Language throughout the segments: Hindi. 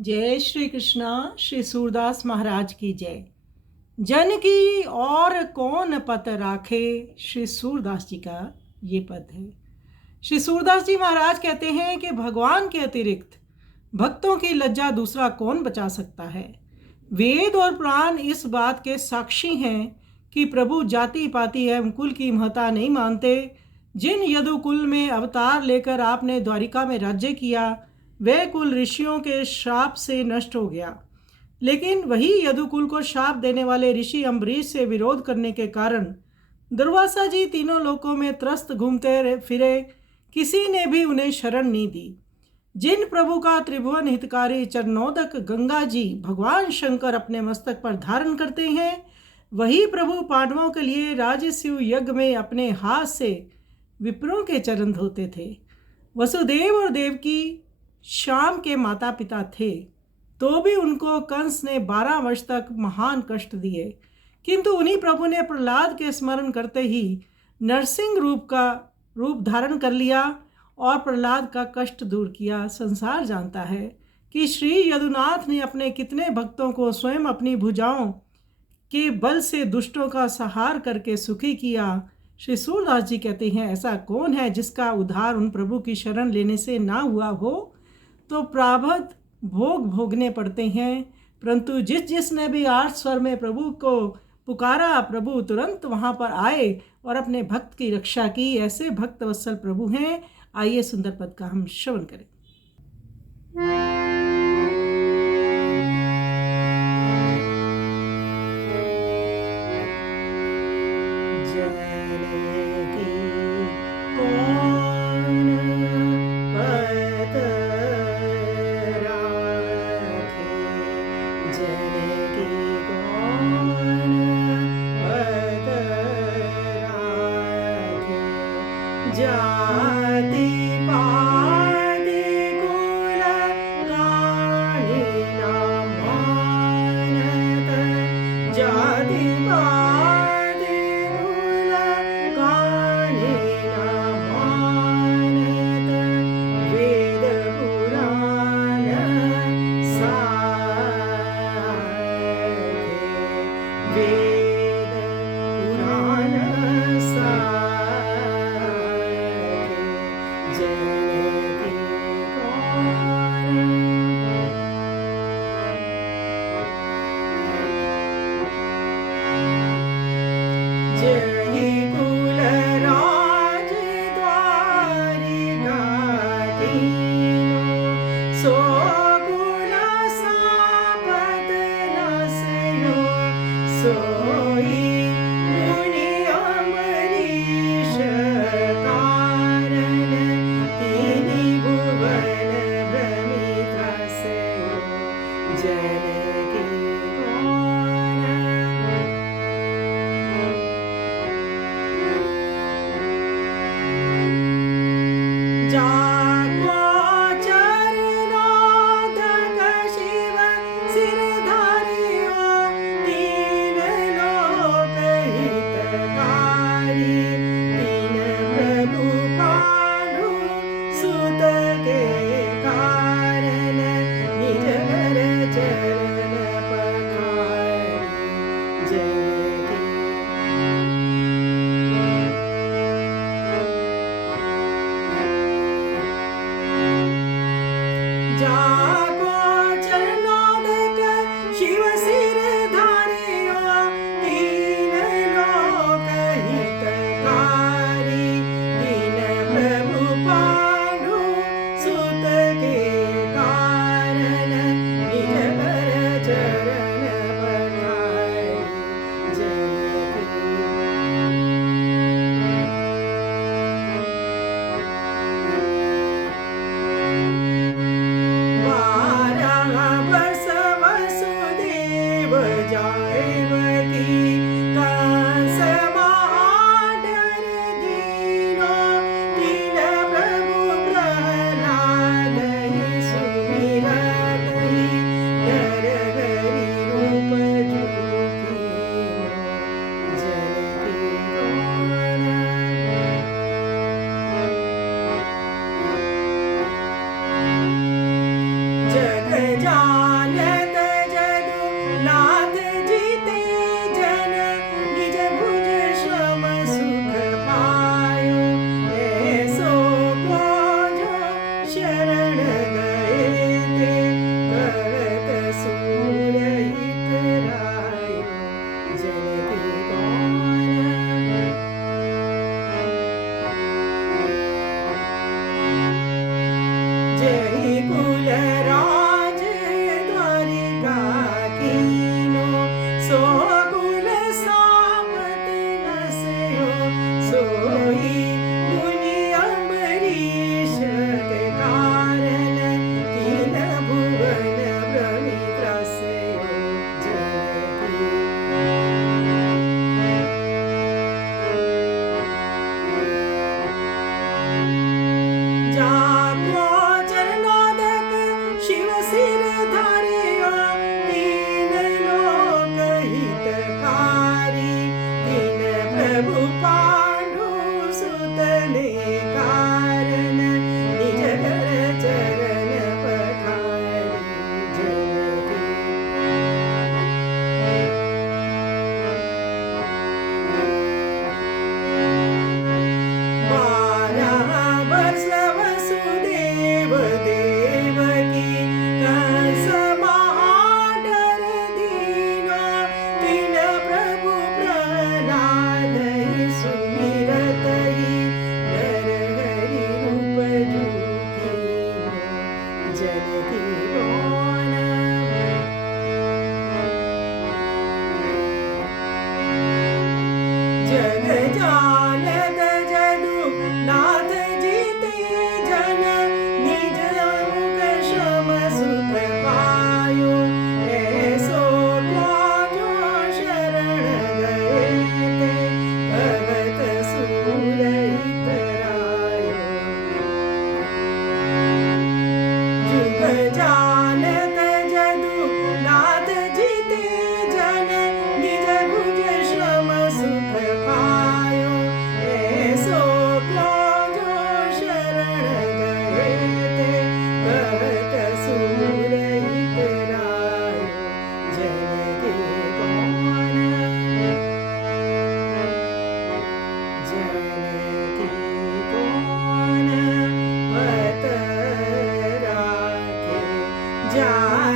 जय श्री कृष्णा। श्री सूरदास महाराज की जय। जन की और कौन पत राखे, श्री सूरदास जी का ये पद है। श्री सूरदास जी महाराज कहते हैं कि भगवान के अतिरिक्त भक्तों की लज्जा दूसरा कौन बचा सकता है। वेद और पुराण इस बात के साक्षी हैं कि प्रभु जाति पाति एवं कुल की महत्ता नहीं मानते। जिन यदुकुल में अवतार लेकर आपने द्वारिका में राज्य किया, वह कुल ऋषियों के श्राप से नष्ट हो गया। लेकिन वही यदुकुल को श्राप देने वाले ऋषि अम्बरीश से विरोध करने के कारण दुर्वासा जी तीनों लोकों में त्रस्त घूमते फिरे, किसी ने भी उन्हें शरण नहीं दी। जिन प्रभु का त्रिभुवन हितकारी चरणोदक गंगा जी भगवान शंकर अपने मस्तक पर धारण करते हैं, वही प्रभु पांडवों के लिए राजस्यु यज्ञ में अपने हाथ से विप्रों के चरण धोते थे। वसुदेव और देवकी श्याम के माता पिता थे, तो भी उनको कंस ने 12 वर्ष तक महान कष्ट दिए, किंतु उन्हीं प्रभु ने प्रहलाद के स्मरण करते ही नरसिंह रूप धारण कर लिया और प्रहलाद का कष्ट दूर किया। संसार जानता है कि श्री यदुनाथ ने अपने कितने भक्तों को स्वयं अपनी भुजाओं के बल से दुष्टों का संहार करके सुखी किया। श्री सूरदास जी कहते हैं, ऐसा कौन है जिसका उद्धार उन प्रभु की शरण लेने से ना हुआ हो। तो प्रारब्ध भोग भोगने पड़ते हैं, परंतु जिसने भी 8 स्वर में प्रभु को पुकारा, प्रभु तुरंत वहाँ पर आए और अपने भक्त की रक्षा की। ऐसे भक्त वत्सल प्रभु हैं। आइए सुंदर पद का हम श्रवण करें। जाति पाति कुल कानि न मानत, जाति पाति कुल कानि न मानत, वेद पुराण साखे, वेद पुराण साखे। जय कुल राज द्वारिका कीनो, सो कुल सापत नसनो, सोई मुनि अम्बरीश कारण, तिनि भुवन भ्रमित सयो, जनकी जाको चरणोदक शिव सिरधारियो, तीन लोक हितकारी, तीन प्रभु पांडु सुत के कारण, निज घर चरण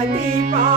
पति